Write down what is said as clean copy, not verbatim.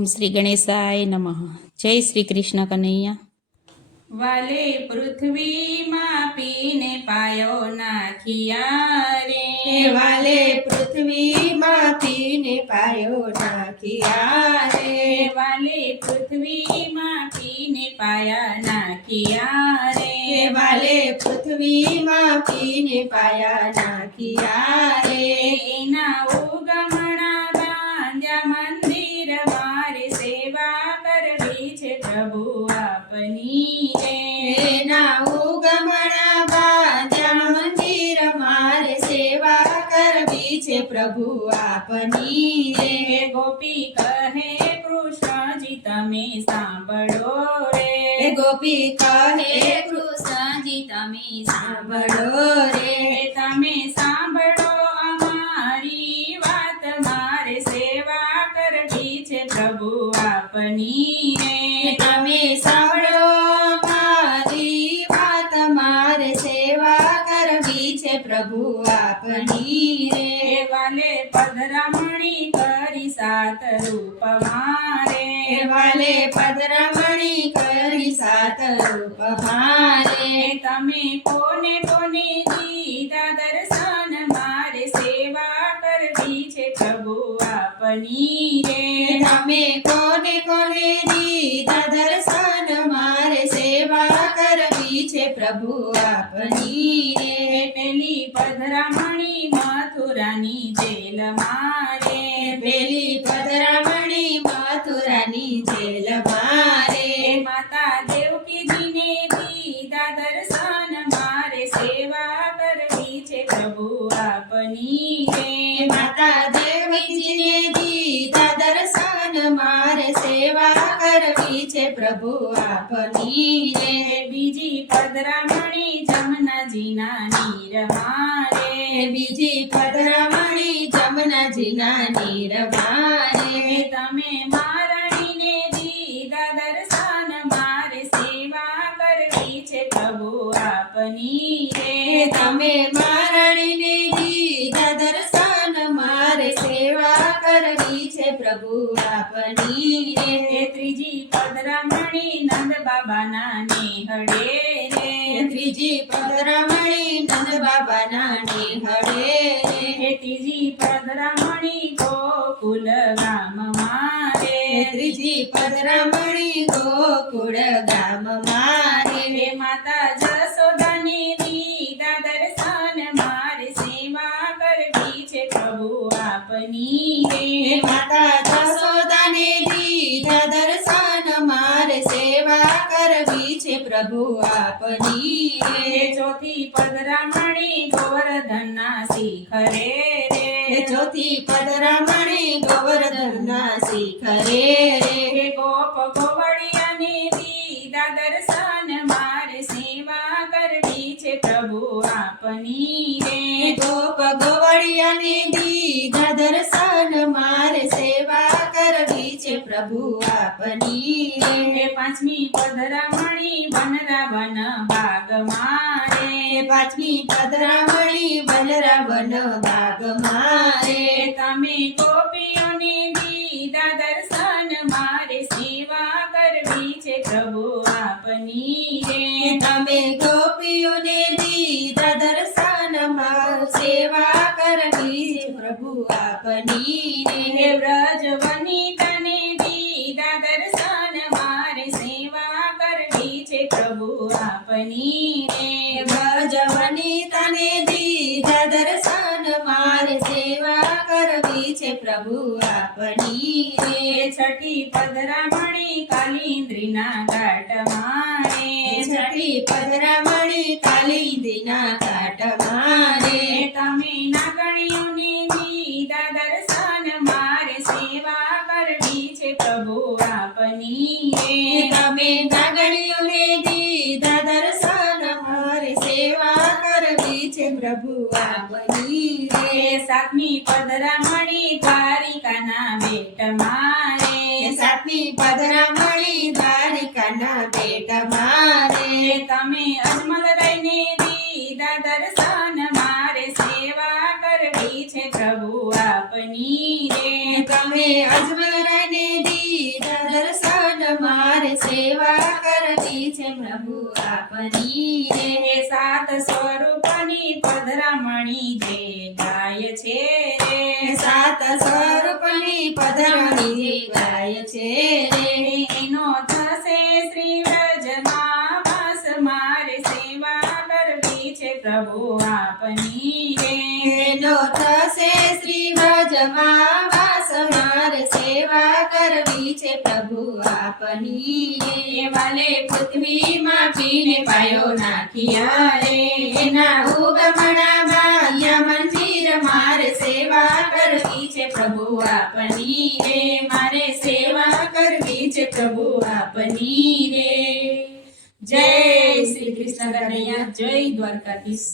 ઓમ શ્રી ગણેશાય નમઃ. જય શ્રી કૃષ્ણ કનૈયા. વાલે પૃથ્વીમાં પીને પાયો નાખિયા રે, વાલે પૃથ્વીમાં પીને પાયો નાખિયા રે, વાલે પૃથ્વીમાં પીને પાયા નાખિયા રે, વાલે પૃથ્વીમાં પીને પાયા નાખિયા રે, એના ઉગમણા બાંધ્યા મંદિર મારે સેવા કરવી છે પ્રભુ આપની રે, એના ઉગમણા બાંધ્યા મંદિર મારે સેવા કરવી છે પ્રભુ આપની રે, ગોપી કહે કૃષ્ણજી તમે સાંભળો રે, ગોપી કહે કૃષ્ણજી તમે સાંભળો રે, તમે સાંભળો અમારી વાત મારે સેવા કરવી છે પ્રભુ આપની રે, તમે સાંભળો મારી વાત મારે સેવા કરવી છે પ્રભુ આપની રે, વાલે પધરામણી કરી સાત રૂપ મારે, વાલે પધરામણી કરી સાત રૂપ મારે, તમે કોને કોને દીધા દર્શન મારે સેવા કરવી છે પ્રભુ આપની રે, તમે કોને કોને દીધા દર્શન મારે સેવા કરવી છે પ્રભુ આપની રે, પેલી પધરામણી મથુરાની જેલ મારે, પેલી પધરામણી મથુરાની જેલ મારે, માતા દેવકીજીને દીધા દર્શન મારે સેવા કરવી છે પ્રભુ આપની રે, માતા દેવકીજીને દીધા દર્શન મારે સેવા કરવી છે પ્રભુ આપની રે, બીજી પધરામણી જમનાજીના નીર મારે, બીજી પધરામણી જમનાજીના નીર મારે, તમે મારણીને દીધા દર્શન મારે સેવા કરવી છે પ્રભુ આપની રે, તમે મારણીને દીધા દર્શન મારે સેવા કરવી છે પ્રભુ આપની રે, ત્રીજી પધરામણી નંદ બાબાના નેહડે રે, ત્રીજી પધરામણી નંદ બાબાના નેહડે રે, ત્રીજી પધરામણી ગોકુલ ગામ મારે, ત્રીજી પધરામણી ગોકુળ ગામ મારે, માતા જસોદાને દીધા દર્શન મારે સેવા કરવી છે પ્રભુ આપની રે, માતા જશોદાને દીધા દર્શન મારે સેવા કરવી છે પ્રભુ આપની રે, ચોથી પધરામણી ગોવર્ધનના શિખરે રે, ચોથી પધરામણી ગોવર્ધનના શિખરે રે, ગોપ ગોવળિયાને દીધા દર્શન મારે સેવા કરવી છે પ્રભુ આપની રે, ગોપ ગોવળિયાને દીધા દર્શન મારે સેવા કરવી છે પ્રભુ આપની રે, પાંચમી પધરામણી વનરાવન બાગ મારે, પાંચમી પધરામણી બલરાવન બાગ મારે, તમે ગોપીઓને દીધા દર્શન મારે સેવા કરવી છે પ્રભુ આપની રે, તમે ગોપીઓને દીધા દર્શન મારે સેવા કરવી છે પ્રભુ આપની રે, વ્રજ વનિતાને દીધા દર્શન મારે સેવા કરવી છે પ્રભુ આપની રે, વ્રજ વનિતાને દીધા દર્શન મારે સેવા કરવી છે પ્રભુ આપની રે, છઠ્ઠી પધરામણી કાલિન્દ્રીના ઘાટ મારે, છઠ્ઠી પધરામણી કાલિંદીના ઘાટ મારે, તમે નાગણીઓને દીધા દર્શન મારે સેવા કરવી છે પ્રભુ આપની રે, તમે નાગણીઓને દીધા દર્શન મારે સેવા કરવી છે પ્રભુ આપની રે, સાતમી પધરામણી દ્વારિકાના બેટ મારે, સાતમી પધરામણી દ્વારિકાના બેટ મારે, તમે અજમલ રહીને દીધા દર્શન મારે સેવા કરવી છે પ્રભુ આપની રે, તમે અજમલ રહીને આપની રે એ સાત સ્વરૂપની પધરામણી જે ગાય છે રે સાત સ્વરૂપની પધરામણી ગાય છે રે એનો થશે શ્રી વ્રજમાં વાસ મારે સેવા કરવી છે પ્રભુ આપની રે એનો થશે શ્રી વ્રજમાં વાસ મારે સેવા કરવી છે પ્રભુ આપની રે વાલે પૃથ્વીમાં પીને પાયો નાખ્યા રે એના ઉગમણામાં અહીંયા મંદિર મારે સેવા કરવી છે પ્રભુ આપની રે મારે સેવા કરવી છે પ્રભુ આપની રે જય શ્રી કૃષ્ણ કનૈયા જય દ્વારકાધીશ